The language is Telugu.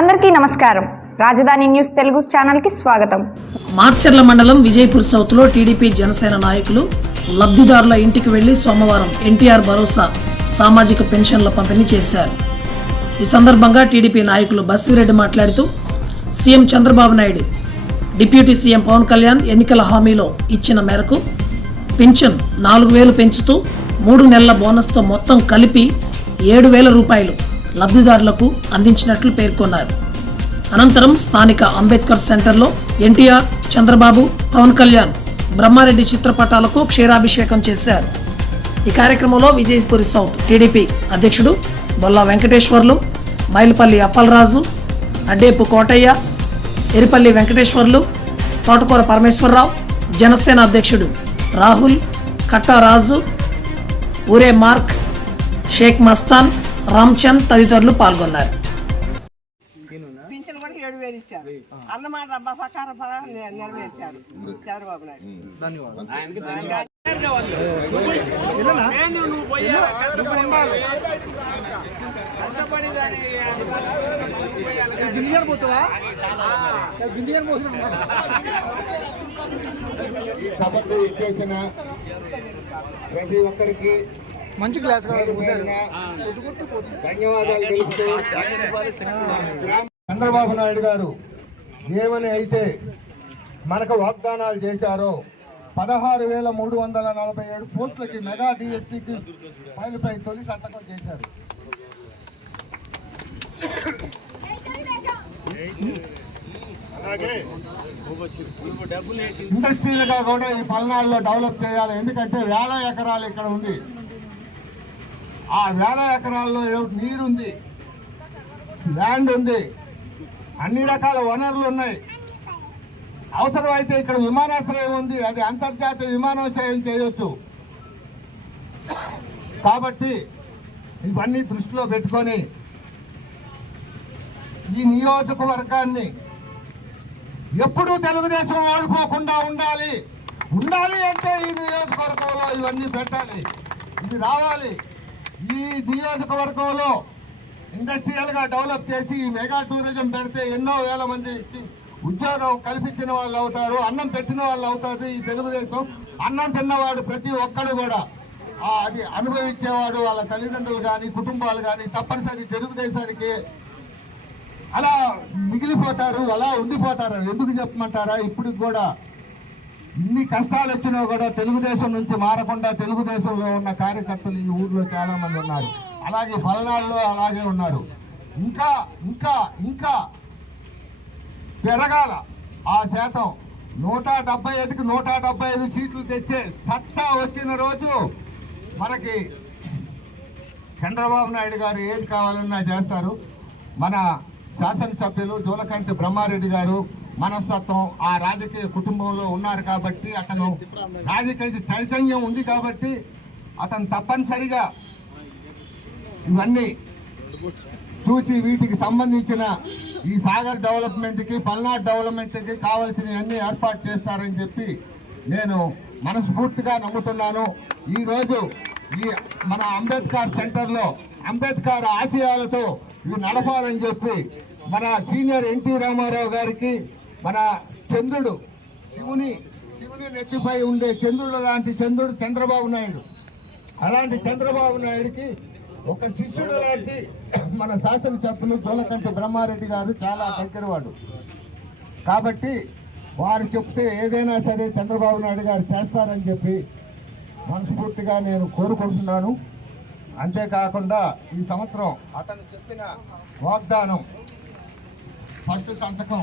అందరికీ నమస్కారం. రాజధాని న్యూస్ తెలుగు ఛానల్కి స్వాగతం. మార్చర్ల మండలం విజయపూర్ సౌత్లో టీడీపీ జనసేన నాయకులు లబ్ధిదారుల ఇంటికి వెళ్ళి సోమవారం ఎన్టీఆర్ భరోసా సామాజిక పెన్షన్ల పంపిణీ చేశారు. ఈ సందర్భంగా టీడీపీ నాయకులు బస్విరెడ్డి మాట్లాడుతూ CM Chandrababu Naidu deputy CM Pawan Kalyan ఎన్నికల హామీలో ఇచ్చిన మేరకు పింఛన్ నాలుగు వేలు పెంచుతూ మూడు నెలల బోనస్తో మొత్తం కలిపి ఏడు వేల రూపాయలు లబ్ధిదారులకు అందించినట్లు పేర్కొన్నారు. అనంతరం స్థానిక అంబేద్కర్ సెంటర్లో ఎన్టీఆర్ చంద్రబాబు పవన్ కళ్యాణ్ బ్రహ్మారెడ్డి చిత్రపటాలకు క్షీరాభిషేకం చేశారు. ఈ కార్యక్రమంలో విజయపురి సౌత్ టీడీపీ అధ్యక్షుడు బొల్లా వెంకటేశ్వర్లు మైలపల్లి అప్పలరాజు అడ్డేపు కోటయ్య ఎరిపల్లి వెంకటేశ్వర్లు తోటకూర పరమేశ్వరరావు జనసేన అధ్యక్షుడు రాహుల్ కట్టారాజు ఊరే మార్క్ షేక్ మస్తాన్ రామ్చంద్ తదితరులు పాల్గొన్నారు. పింఛన్ కూడా ఏడు వేలు ఇచ్చారు. అన్నమాట రబ్బా నెరవేర్చారు. చంద్రబాబు నాయుడు. సభకు ఇచ్చేసిన ప్రతి ఒక్కరికి మంచి క్లాస్ చంద్రబాబు నాయుడు గారు ఏమని అయితే మనకు వాగ్దానాలు చేశారో పదహారు వేల మూడు వందల నలభై ఏడు పోస్టులకి మెగా డిఎస్సికి ఫైలుపై తొలి సంతకం చేశారు. ఇండస్ట్రీలుగా కూడా ఈ పల్నాడులో డెవలప్ చేయాలి. ఎందుకంటే వేల ఎకరాలు ఇక్కడ ఉంది. ఆ వేల ఎకరాల్లో నీరుంది? ల్యాండ్ ఉంది. అన్ని రకాల వనరులు ఉన్నాయి. అవసరమైతే ఇక్కడ విమానాశ్రయం ఉంది. అది అంతర్జాతీయ విమానాశ్రయం చేయొచ్చు. కాబట్టి ఇవన్నీ దృష్టిలో పెట్టుకొని ఈ నియోజకవర్గాన్ని ఎప్పుడూ తెలుగుదేశం ఓడిపోకుండా ఉండాలి. ఉండాలి అంటే ఈ నియోజకవర్గంలో ఇవన్నీ పెట్టాలి. ఇది రావాలి. ఈ నియోజకవర్గంలో ఇండస్ట్రియల్గా డెవలప్ చేసి ఈ మెగా టూరిజం పెడితే ఎన్నో వేల మంది ఉద్యోగం కల్పించిన వాళ్ళు అవుతారు అన్నం పెట్టిన వాళ్ళు అవుతారు ఈ తెలుగుదేశం. అన్నం తిన్నవాడు ప్రతి ఒక్కడు కూడా అది అనుభవించేవాడు వాళ్ళ తల్లిదండ్రులు కానీ కుటుంబాలు కానీ తప్పనిసరి తెలుగుదేశానికి అలా మిగిలిపోతారు అలా ఉండిపోతారు. ఎందుకు చెప్పమంటారా? ఇప్పుడు కూడా ఇన్ని కష్టాలు వచ్చినా కూడా తెలుగుదేశం నుంచి మారకుండా తెలుగుదేశంలో ఉన్న కార్యకర్తలు ఈ ఊర్లో చాలా మంది ఉన్నారు. అలాగే పలనాడులో అలాగే ఉన్నారు. ఇంకా ఇంకా ఇంకా పెరగాల. ఆ శాతం నూట డెబ్బై ఐదుకి నూట డెబ్బై ఐదు సీట్లు తెచ్చే సత్తా వచ్చిన రోజు మనకి చంద్రబాబు నాయుడు గారు ఏది కావాలన్నా చేస్తారు. మన శాసనసభ్యులు జూలకంటి బ్రహ్మారెడ్డి గారు మనస్తత్వం ఆ రాజకీయ కుటుంబంలో ఉన్నారు కాబట్టి అతను రాజకీయ చైతన్యం ఉంది కాబట్టి అతను తప్పనిసరిగా ఇవన్నీ చూసి వీటికి సంబంధించిన ఈ సాగర్ డెవలప్మెంట్కి పల్నాడు డెవలప్మెంట్కి కావాల్సినవన్నీ ఏర్పాటు చేస్తారని చెప్పి నేను మనస్ఫూర్తిగా నమ్ముతున్నాను. ఈరోజు ఈ మన అంబేద్కర్ సెంటర్లో అంబేద్కర్ ఆశయాలతో ఇవి నడపాలని చెప్పి మన సీనియర్ ఎన్టీ రామారావు గారికి మన చంద్రుడు శివుని శివుని నెత్తిపై ఉండే చంద్రుడు లాంటి చంద్రుడు చంద్రబాబు నాయుడు. అలాంటి చంద్రబాబు నాయుడికి ఒక శిష్యుడు లాంటి మన శాసనసభ్యులు దోలకంటి బ్రహ్మారెడ్డి గారు చాలా దగ్గరవాడు. కాబట్టి వారు చెప్తే ఏదైనా సరే చంద్రబాబు నాయుడు గారు చేస్తారని చెప్పి మనస్ఫూర్తిగా నేను కోరుకుంటున్నాను. అంతేకాకుండా ఈ సంవత్సరం అతను చెప్పిన వాగ్దానం ఫస్ట్ సంతకం